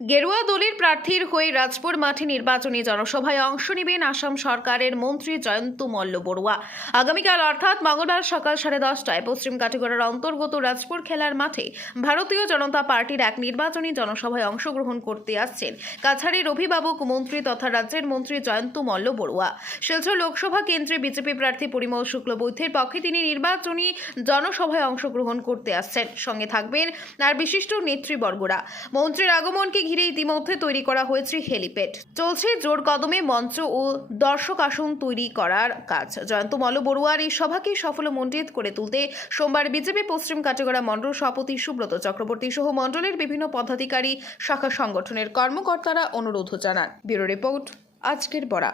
গেরুয়া দলের প্রার্থীর হয়ে রাজপুর মাঠে নির্বাচনী জনসভায় অংশ নেবেন আসাম সরকারের মন্ত্রী জয়ন্ত মল্ল বড়ুয়া। আগামীকাল অর্থাৎ মঙ্গলবার সকাল 10:30টায় পশ্চিম কাটিগড়ার অন্তর্গত রাজপুর খেলার মাঠে ভারতীয় জনতা পার্টির এক নির্বাচনী জনসভায় অংশগ্রহণ করতে আসছেন কাছাড়ের অভিভাবক মন্ত্রী তথা রাজ্যের মন্ত্রী জয়ন্ত মল্ল বড়ুয়া। শিলচর লোকসভা কেন্দ্রে বিজেপি প্রার্থী পরিমল শুক্লবৈদ্যের পক্ষে তিনি নির্বাচনী জনসভায় অংশগ্রহণ করতে আসছেন। সঙ্গে থাকবেন আর বিশিষ্ট নেতৃবর্গরা। মন্ত্রীর আগমনকে ঘিরে ইতিমধ্যে তৈরি করা হয়েছে হেলিপ্যাড। চলছে জোর কদমে মঞ্চ ও দর্শক আসন তৈরি করার কাজ। জয়ন্ত মল্ল বড়ুয়ার এই সভাকে সফলমণ্ডিত করে তুলতে সোমবার বিজেপি পশ্চিম কাটিগড়া মণ্ডল সভাপতি সুব্রত চক্রবর্তী সহ মণ্ডলের বিভিন্ন পদাধিকারী শাখা সংগঠনের কর্মকর্তারা অনুরোধ জানান। ব্যুরো রিপোর্ট, আজকের বড়া।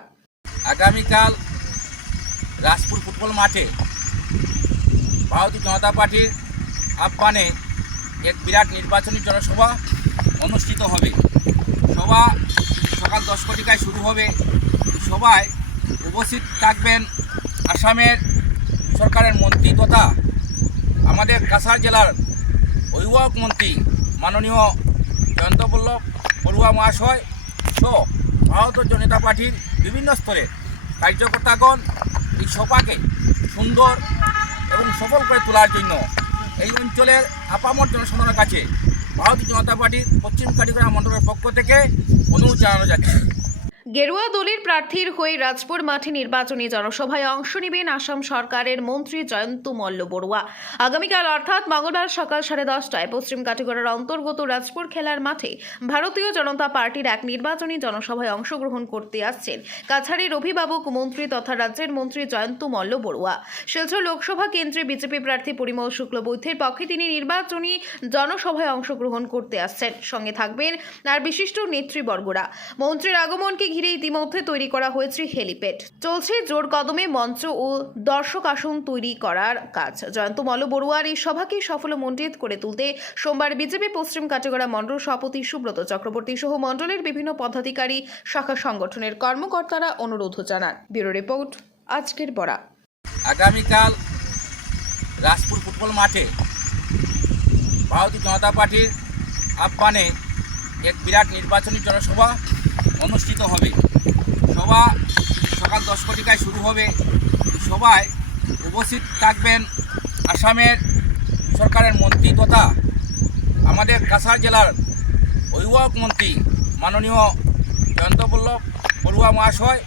আগামীকাল রাজপুর ফুটবল মাঠে ভারতীয় জনতা পার্টির আহ্বানে এক বিরাট নির্বাচনী জনসভা অনুষ্ঠিত হবে। সভা সকাল 10 কোটিকায় শুরু হবে। সভায় উপস্থিত থাকবেন আসামের সরকারের মন্ত্রী তথা আমাদের কাছাড় জেলার অভিভাবক মন্ত্রী মাননীয় জয়ন্ত বড়ুয়া মহাশয় সহ ভারতীয় জনতা পার্টির বিভিন্ন স্তরের কার্যকর্তাগণ এই সভাকে সুন্দর এবং সফল করে তোলার জন্য এই অঞ্চলের আপামর জনসাধারণের কাছে ভারতীয় জনতা পার্টির পশ্চিম কাটিগড়া মণ্ডলের পক্ষ থেকে অনুরোধ জানানো যাচ্ছে। গেরুয়া দলের প্রার্থীর হয়ে রাজপুর মাঠে নির্বাচনী জনসভায় অংশ নেবেন আসাম সরকারের মন্ত্রী জয়ন্ত মল্ল বড়ুয়া। আগামীকাল অর্থাৎ মঙ্গলবার সকাল 10:30টায় পশ্চিম কাটিগড়ার অন্তর্গত রাজপুর খেলার মাঠে ভারতীয় জনতা পার্টির এক নির্বাচনী জনসভায় অংশগ্রহণ করতে আসছেন কাছাড়ের অভিভাবক মন্ত্রী তথা রাজ্যের মন্ত্রী জয়ন্ত মল্ল বড়ুয়া। শিলচর লোকসভা কেন্দ্রে বিজেপি প্রার্থী পরিমল শুক্লবৈদ্যের পক্ষে তিনি নির্বাচনী জনসভায় অংশগ্রহণ করতে আসছেন। সঙ্গে থাকবেন আর বিশিষ্ট নেতৃবর্গরা। মন্ত্রীর আগমনকে ঘিরে ইতিমধ্যে তৈরি করা হয়েছে হেলিপ্যাড। চলছে জোর কদমে মঞ্চ ও দর্শক আসন তৈরি করার কাজ। জয়ন্ত মল্ল বড়ুয়ার এই সভাকে সফলমণ্ডিত করে তুলতে সোমবার বিজেপি পশ্চিম কাটিগড়া মণ্ডল সভাপতি সুব্রত চক্রবর্তী সহ মণ্ডলের বিভিন্ন পদাধিকারী শাখা সংগঠনের কর্মকর্তারা অনুরোধ জানান। ব্যুরো রিপোর্ট, আজকের বড়া। আগামীকাল রাজপুর ফুটবল মাঠে ভারতীয় জনতা পার্টির আহ্বানে এক বিরাট নির্বাচনী জনসভা অনুষ্ঠিত হবে। সভা সকাল 10 কোটিকায় শুরু হবে। সভায় উপস্থিত থাকবেন আসামের সরকারের মন্ত্রী তথা আমাদের কাছাড় জেলার অভিভাবক মন্ত্রী মাননীয় জয়ন্ত বড়ুয়া মহাশয়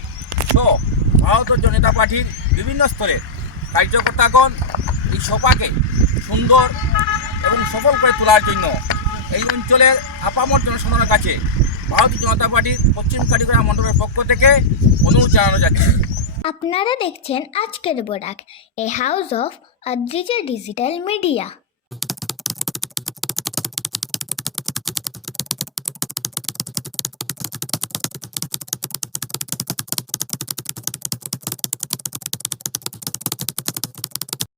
সহ ভারতীয় জনতা পার্টির বিভিন্ন স্তরের কার্যকর্তাগণ এই সভাকে সুন্দর এবং সফল করে তোলার জন্য এই অঞ্চলের আপামর জনসাধারণের কাছে ভারতীয় জনতা পার্টির পশ্চিম কাটিগড়া মণ্ডলের পক্ষ থেকে অনুরোধ জানানো যাচ্ছে। আপনারা দেখছেন আজকের Barak, a house of Adrija digital media.